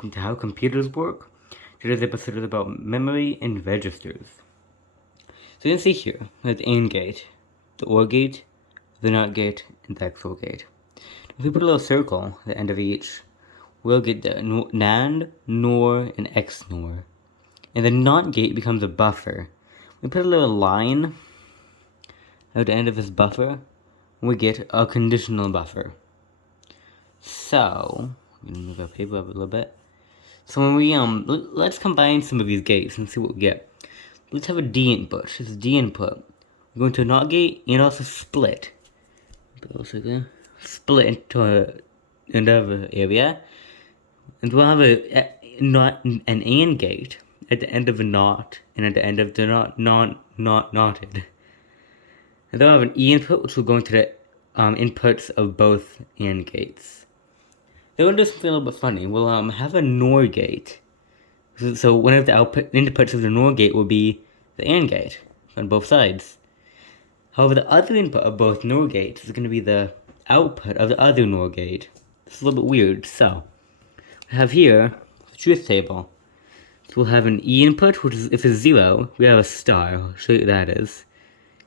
welcome to How Computers Work. Today's episode is about memory and registers. So you can see here, there's the AND gate, the OR gate, the NOT gate, and the XOR gate. If we put a little circle at the end of each, we'll get the NAND, NOR, and XNOR. And the NOT gate becomes a buffer. We put a little line at the end of this buffer, we get a conditional buffer. So, I'm gonna move our paper up a little bit. So when we, let's combine some of these gates and see what we get. Let's have a D input. This is D input. We're going to a NOT gate and also split. Split into another area. And we'll have an AND gate at the end of a NOT and at the end of the NOTted. And then we'll have an E input, which will go into the inputs of both AND gates. Then we'll do something a little bit funny. We'll have a NOR gate. So one of the inputs of the NOR gate will be the AND gate on both sides. However, the other input of both NOR gates is going to be the output of the other NOR gate. This is a little bit weird. So we have here the truth table. So we'll have an E input, which is if it's 0, we have a star. I'll show you what that is.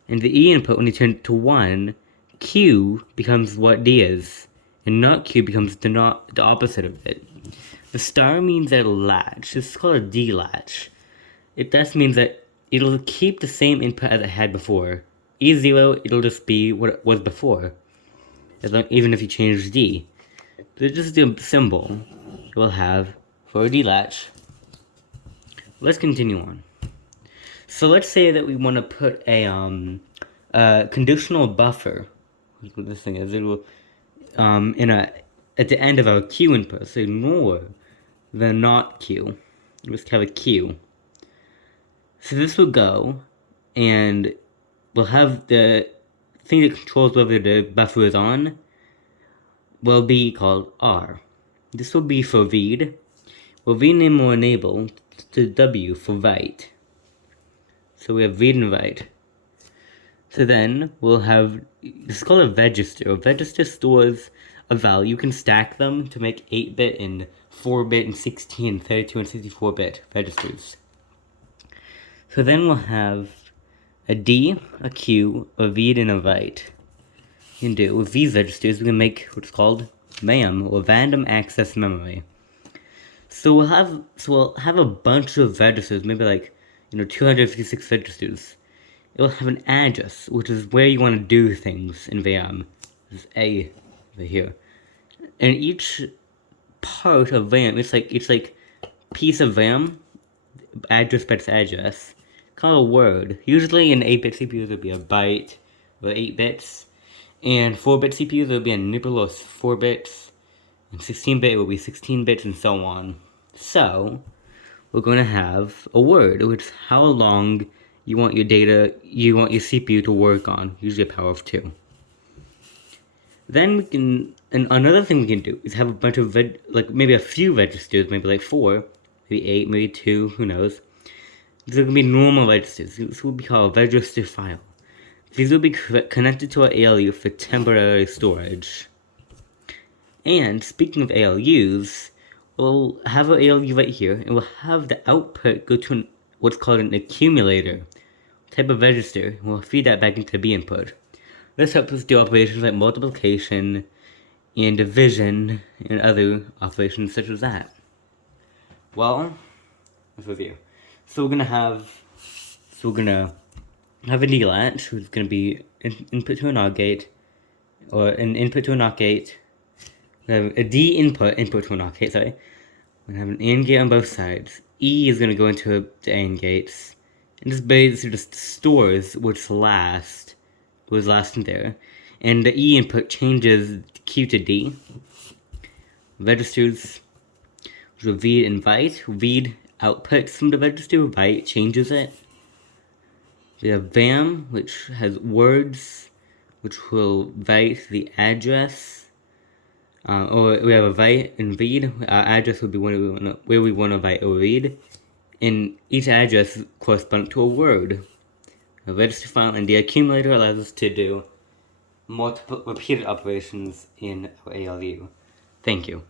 And the E input, when you turn it to 1, Q becomes what D is. And not Q becomes the opposite of it. The star means that it'll latch. This is called a D latch. It thus means that it'll keep the same input as it had before. E0, it'll just be what it was before. Even if you change D. So this is the symbol we'll have for a D latch. Let's continue on. So let's say that we want to put a conditional buffer. What this thing is, it will at the end of our Q input, so ignore the not Q. We just have a Q. So this will go, and we'll have the thing that controls whether the buffer is on will be called R. This will be for read. We'll rename or enable to W for write. So we have read and write. So then we'll have, this is called a register. A register stores a value. You can stack them to make 8-bit and 4-bit and 16, 32, and 64-bit registers. So then we'll have a D, a Q, a read, and a write. You can do with these registers, we can make what's called RAM, or random access memory. So we'll have a bunch of registers, maybe like 256 registers. It will have an address, which is where you want to do things in RAM. There's A over here. And each part of RAM, it's like piece of RAM, address by its address, called a word. Usually in 8-bit CPUs, it would be a byte, or 8 bits. And 4-bit CPUs, it would be a nibble, or 4 bits. And 16-bit, it would be 16 bits, and so on. So, we're going to have a word, which is how long you want your CPU to work on, usually a power of 2. Then and another thing we can do is have a bunch of, maybe a few registers, maybe like 4, maybe 8, maybe 2, who knows. These are going to be normal registers. This will be called a register file. These will be connected to our ALU for temporary storage. And speaking of ALUs, we'll have our ALU right here, and we'll have the output go to what's called an accumulator type of register, and we'll feed that back into the B input. This helps us do operations like multiplication and division and other operations such as that. Well, let's review. So we're gonna have a D latch, which is gonna be input to a NOT gate, or an input to a NOT gate. We have a D input to a NOT gate, sorry. We're gonna have an AND gate on both sides. E is gonna go into the AND gates. And this basically just stores what's last in there. And the E input changes Q to D. Registers, which will read and write. Read outputs from the register, write changes it. We have RAM, which has words, which will write the address. Or we have a write and read. Our address would be where we want to write or read. And each address corresponds to a word. A register file, and the accumulator allows us to do multiple repeated operations in our ALU. Thank you.